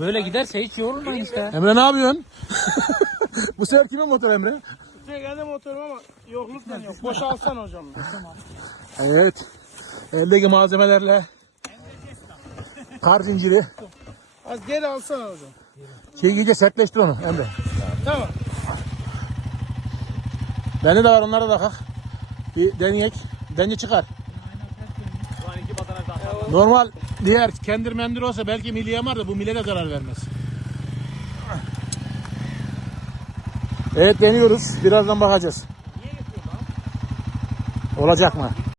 Böyle giderse hiç yorulmayın işte. Emre ne yapıyorsun? Bu sefer kimin motor Emre? Bu sefer kendi motorum ama yokluktan yok. Boşalsan hocam. Evet. Eldeki malzemelerle kar zinciri. Az geri alsana hocam. İyice sertleştir onu Emre. Tamam. Bende de var, onlara da kalk. Bir deneyek. Bence çıkar. Normal diğer kendir mendir olsa belki milliye var da bu mile de zarar vermez. Evet, deniyoruz. Birazdan bakacağız. Olacak mı?